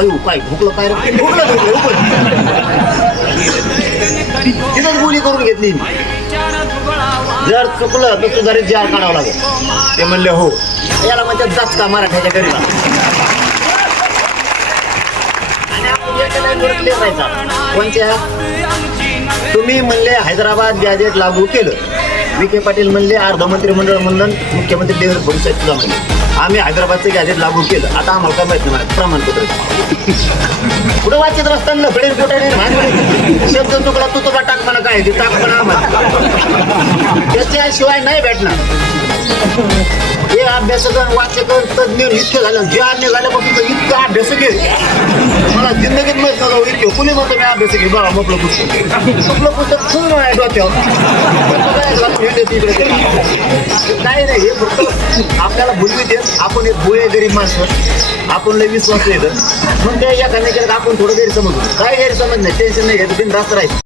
अयो काय भुकलं काय रे? भुकलं तिथंच बोली करून घेतली. जर चुकलं तर सुधारित जार काढावं लागेल. ते म्हणले हो. याला म्हणजे जात का मराठ्याच्या गरीबा कोणत्या तुम्ही म्हणले हैदराबाद गॅजेट लागू केलं. विखे पाटील म्हणले अर्ध मंत्रिमंडळ म्हणून मुख्यमंत्री देवेंद्र फडणवीस तुला म्हणले. आम्ही हैदराबादचं गॅजेट लागू केलं. आता आम्हाला काय माहिती नाही. प्रमाणपत्र. पुढे वाचत असताना बडेल कुठे शब्द तुकडा तू तुला टाक म्हणा काय ते? टाक म्हणा त्याच्याशिवाय नाही भेटणार. हे अभ्यासक वाचक तज्ञ इतकं झालं. जे अन्य मग तर इतकं अभ्यास घे मला जिंदगीत माहीत नव्हतं हो, इतके. कुणी म्हणतो मी अभ्यास घे बघा मोकळं पुस्तक. पुस्तक आहे डोक्यावर. काय ते. काय नाही हे फक्त आपल्याला भूलवी देत आपण एक भोळे गरीब माणसं. आपण लय विश्वास येतं मग ते एखाद्या केलं आपण थोडं गैरसमज काय गैरसमज नाही टेन्शन नाही घ्यायचं बिनधास्त राहायचं